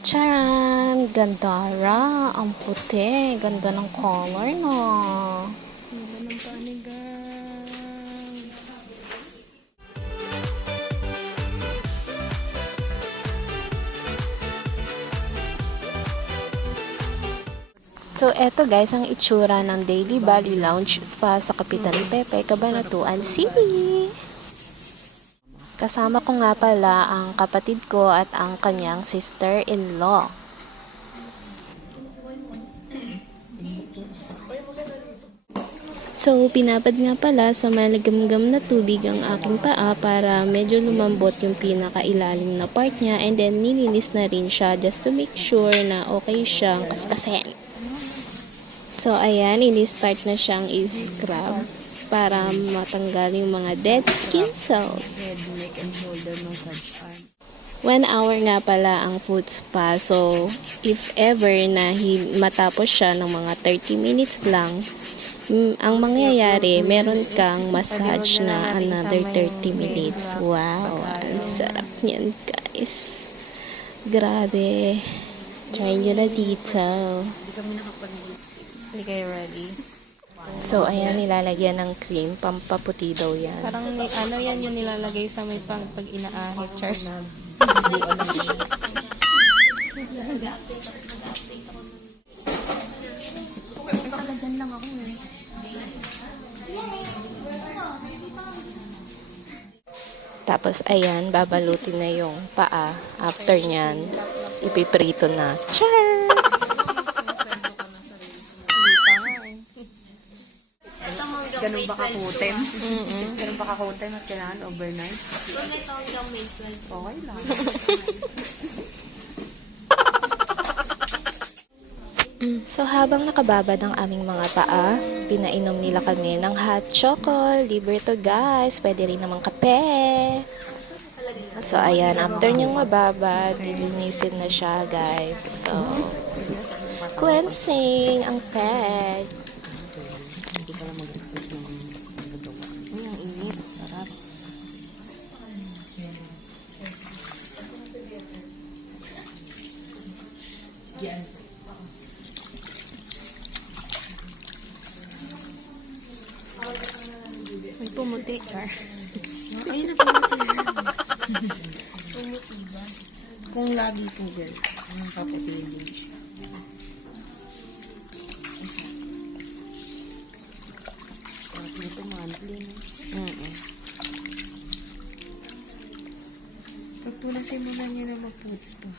Charan! Gandara! Ang puti. Ganda ng color, no? Ganda ng panigang. So, eto guys, ang itsura ng Daily Valley Lounge Spa sa Kapitan Pepe, Cabanatuan City. Kasama ko nga pala ang kapatid ko at ang kanyang sister-in-law. So, pinapad nga pala sa malagamgam na tubig ang aking paa para medyo lumambot yung pinakailalim na part niya, and then nilinis na rin siya just to make sure na okay siyang kaskasin. So, ayan, ini-start na siyang i-scrub para matanggal yung mga dead skin cells. Head, neck, and shoulder massage arm. 1 hour nga pala ang foot spa. So, if ever na matapos siya ng mga 30 minutes lang, ang mangyayari, meron kang massage na another 30 minutes. Wow, ang sarap niyan, guys. Grabe. Try nyo na dito. Hindi kayo ready? So, ayan, nilalagyan ng cream. Pampaputi daw yan. Parang ano yan yung nilalagay sa may pag inaahit, char. Tapos, ayan, babalutin na yung paa. After nyan, ipiprito na. Char! Ganun ba kakutin? Ganun ba kakutin at kailangan overnight? Okay lang. So, habang nakababad ang aming mga paa, pinainom nila kami ng hot chocolate. Libre to, guys. Pwede rin namang kape. So, ayan. After niyang mababad, dilinisin na siya, guys. So, cleansing ang peg. Hindi pala mag-request ng paggawa. Uy, ang init. Sarap. Yan. May pumuti, char. Ayun na pumuti. Pumuti ba? Kung lagi po, girl. Anong papatihin din siya? Ito monthly, no? Pag punasin mo na niya na mag-foods pa.